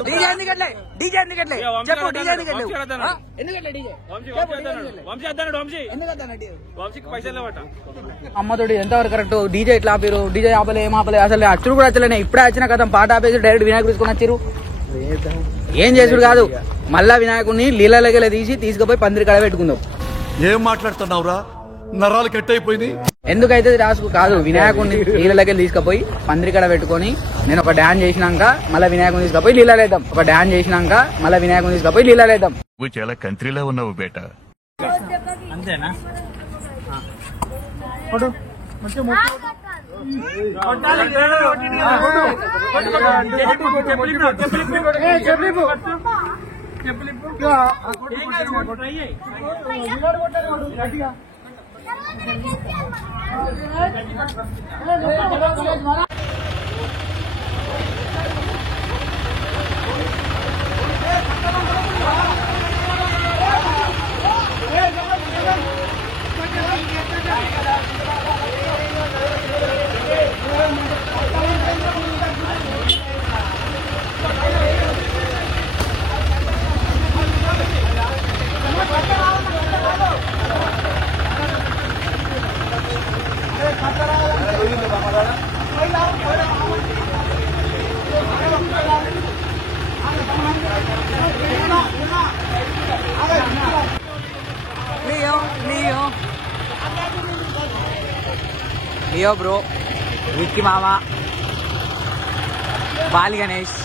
DJ ఎందుకట్లే చెప్పు DJ అమ్మతోటి ఎంతవరకు correct DJ ఎట్లా ఆపారు డీజే ఆపలే ఏం ఆపలే అసలు అచ్చుడు కూడా వచ్చలే ఇప్పుడే వచ్చిన కదా పాట ఆపేసి డైరెక్ట్ వినాయకుడు తీసుకుని వచ్చారు ఏం చేసుడు కాదు మళ్ళా వినాయకుడిని లీలలగల తీసుకుపోయి పందిరి కడ పెట్టుకుందాం ఏం మాట్లాడుతున్నావురా నరాలు కట్ అయిపోయింది ఎందుకైతే రాసుకు కాదు వినాయకుడిని లీలలకి తీసుకుపోయి పందిరి కడ పెట్టుకొని నేను ఒక డాన్స్ చేసినాక మళ్ళీ వినాయకుని తీసుకుపోయి లీలలేద్దాం ఒక డాన్స్ చేసినాక మళ్ళీ వినాయకుని తీసుకుపోయి లీలలేద్దాం నువ్వు చాలా కంట్రీలో ఉన్నావు బేట అంతేనా లియో బ్రో విక్కీ మామ బాలి గణేష్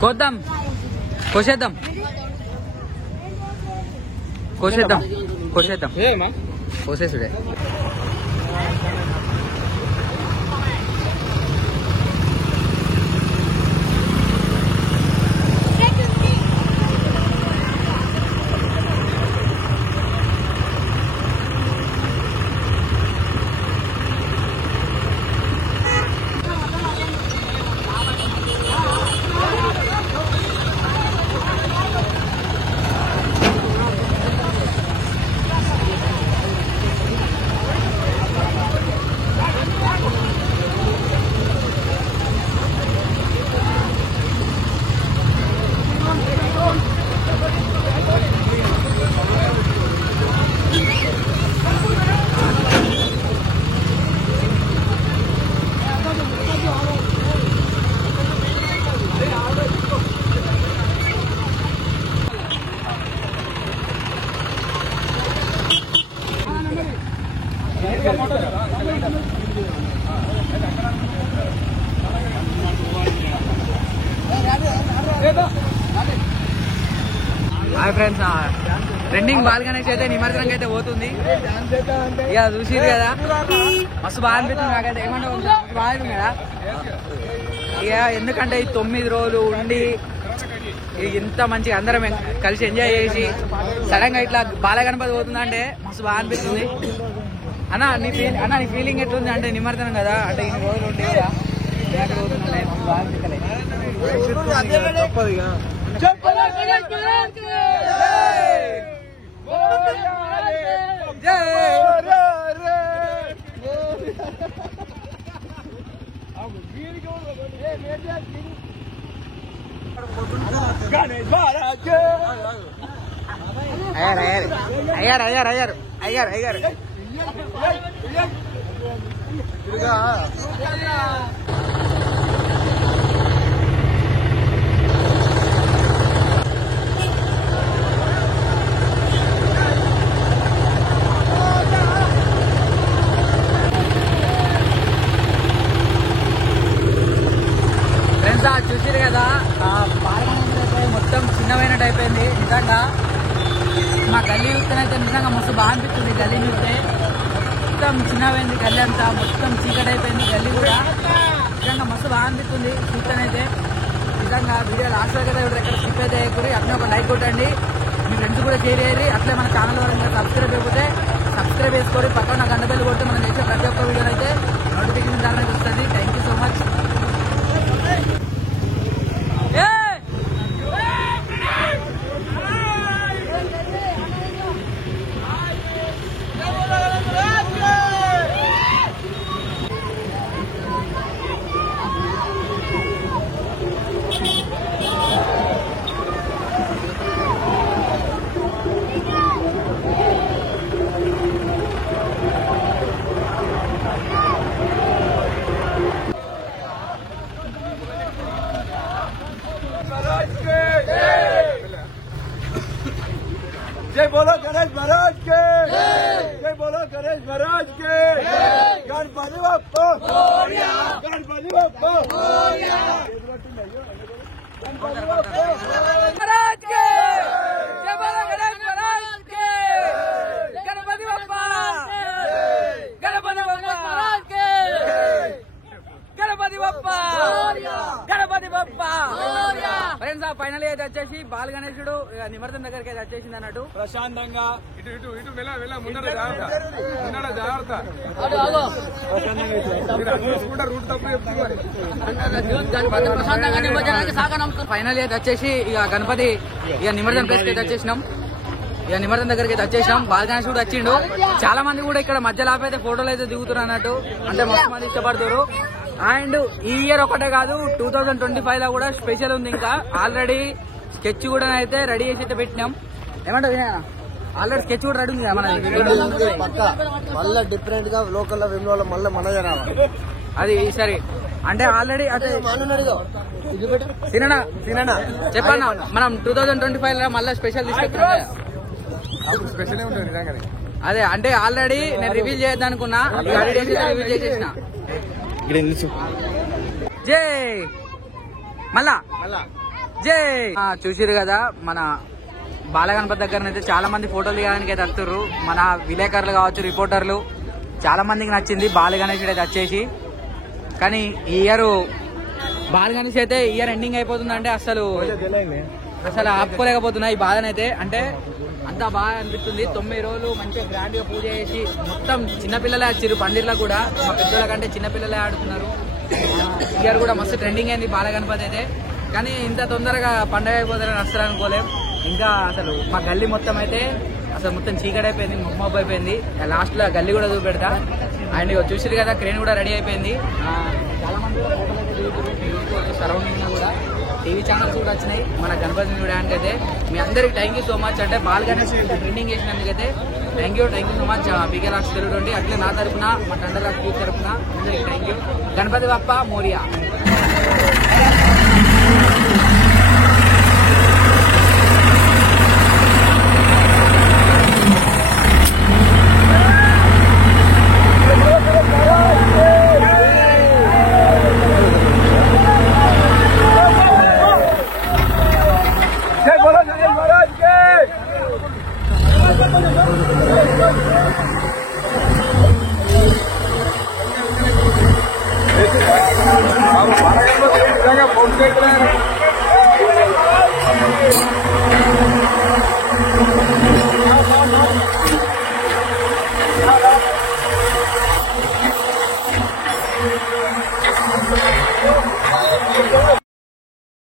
కోద్దాం కోసేద్దాం కోసేసుడే hi friends trending Bal Ganesh అయితే నిమజ్జనంగా అయితే పోతుంది. ఇక చూసిరు కదా మస్తు బాగా అనిపిస్తుంది నాకైతే. ఏమంటావు బాగుంది కదా. ఇక ఎందుకంటే ఈ 9 రోజులు ఉండి ఇంత మంచిగా అందరం కలిసి ఎంజాయ్ చేసి సడన్ గా ఇట్లా బాల గణపతి పోతుందంటే మస్తు బాగా అనిపిస్తుంది. అన్న నీ ఫీలింగ్ ఎట్లుంది అంటే నిమజ్జనం కదా అంటే ఇన్ని రోజులు ఉండి అయ్యారు చూసారు కదా మొత్తం చిన్నమైనట్టు అయిపోయింది. నిజంగా మా గల్లీ చూస్తేనైతే నిజంగా మస్తు బాగా అనిపిస్తుంది. గల్లీ చూస్తే మొత్తం చిన్నమైంది గల్లీ అంతా, మొత్తం చీకటి అయిపోయింది గల్లీ కూడా. నిజంగా మస్తు బాగా అనిపిస్తుంది చూస్తేనైతే. నిజంగా వీడియో లాస్ట్ వరకు అయితే ఎక్కడ స్కిప్ అయితే అయ్యకూరి అట్లా ఒక లైక్ కొట్టండి, మీ ఫ్రెండ్స్ కూడా షేర్ చేయండి. అట్లే మన ఛానల్ వరకు సబ్స్క్రైబ్ అయిపోతే సబ్స్క్రైబ్ చేసుకొని పక్కన గంట బెల్ కొట్టి మనం చేసే ప్రతి ఒక్క వీడియో అయితే నోటిఫికేషన్ ద్వారా వస్తుంది. Thank you so much. जय बोलो गणेश महाराज के, जय बोलो गणेश महाराज के, गणपति बप्पा मोरया, गणपति बप्पा मोरया, गणपति बप्पा महाराज के, जय बोलो गणेश महाराज के, गणपति बप्पा, गणपति बप्पा महाराज के, गणपति बप्पा गणपति बप्पा ఫ్రెండ్స్. ఫైనల్ అయితే వచ్చేసి బాల్ గణేశుడు నిమజ్జనం దగ్గరికి అయితే వచ్చేసింది అన్నట్టు. ప్రశాంతంగా ఫైనల్ అయితే వచ్చేసి ఇక గణపతి ఇక నిమజ్జనం ప్లేస్ అయితే వచ్చేసినాం. ఇక నిమజ్జనం దగ్గరికి అయితే వచ్చేసినాం. బాల్ గణేశుడు వచ్చిండు. చాలా మంది కూడా ఇక్కడ మధ్యలో ఆపైతే ఫోటోలు అయితే దిగుతున్నారు అన్నట్టు. అంటే మొత్తం మంది ఇష్టపడుతారు. అండ్ ఈ ఇయర్ ఒకటే కాదు 2025 లో కూడా స్పెషల్ ఉంది. ఇంకా ఆల్రెడీ స్కెచ్ కూడా అయితే రెడీ చేసి అయితే పెట్టినాం. ఏమంటారు ఆల్రెడీ స్కెచ్ కూడా రెడీ ఉంది మన మళ్ళీ డిఫరెంట్ గా లోకల్ మళ్ళీ మన అది సరే అంటే ఆల్రెడీ అదే సిననా చెప్పన్నా మనం 2025 లో మళ్ళీ స్పెషల్ తీసుకెళ్తున్నాం. స్పెషల్ ఉంటుంది నిజంగానే. అదే అంటే ఆల్రెడీ నేను రివీల్ చేద్దాం అనుకున్నా, రెడీ చేసి రివీల్ చేసేసిన. జై మళ్ళా జై. చూసిరు కదా మన బాలగణపతి దగ్గరనైతే చాలా మంది ఫోటోలు తీయడానికి అయితే వస్తుర్రు. మన విలేకరులు కావచ్చు, రిపోర్టర్లు చాలా మందికి నచ్చింది బాల గణేశుడు అయితే వచ్చేసి. కానీ ఈ ఇయర్ బాల గణేష్ అయితే ఇయర్ ఎండింగ్ అయిపోతుంది అంటే అసలు ఆపుకోలేకపోతున్నా ఈ బాధనైతే. అంటే అంతా బాగా అనిపిస్తుంది. 9 రోజులు మంచిగా గ్రాండ్ గా పూజ చేసి మొత్తం చిన్నపిల్లలే వచ్చారు. పందిర్లో కూడా మా పెద్దల కంటే చిన్నపిల్లలే ఆడుతున్నారు. ఇయర్ కూడా మస్తు ట్రెండింగ్ అయింది బాల గణపతి అయితే. కానీ ఇంత తొందరగా పండగ అయిపోతారని అసలు అనుకోలేం. ఇంకా అసలు మా గల్లీ మొత్తం అయితే అసలు మొత్తం చీకటి అయిపోయింది, ముమ్మబ్బు అయిపోయింది. లాస్ట్ లో గల్లీ కూడా చూపెడతా. అండ్ చూసారు కదా క్రేన్ కూడా రెడీ అయిపోయింది. చాలా మంది సరౌండింగ్ కూడా టీవీ ఛానల్స్ కూడా వచ్చినాయి మన గణపతిని చూడడానికి అయితే. మీ అందరికి థ్యాంక్ యూ సో మచ్. అంటే బాల్ గణేష్ ట్రెండింగ్ చేసినందుకైతే థ్యాంక్ యూ సో మచ్. బిగే రాష్ట్ర తెలుగు అట్లే నా తరఫున మా తండ్రి రాష్ట్ర తరఫున అందరికి థ్యాంక్ యూ. గణపతి బప్పా మోరియా. బాగా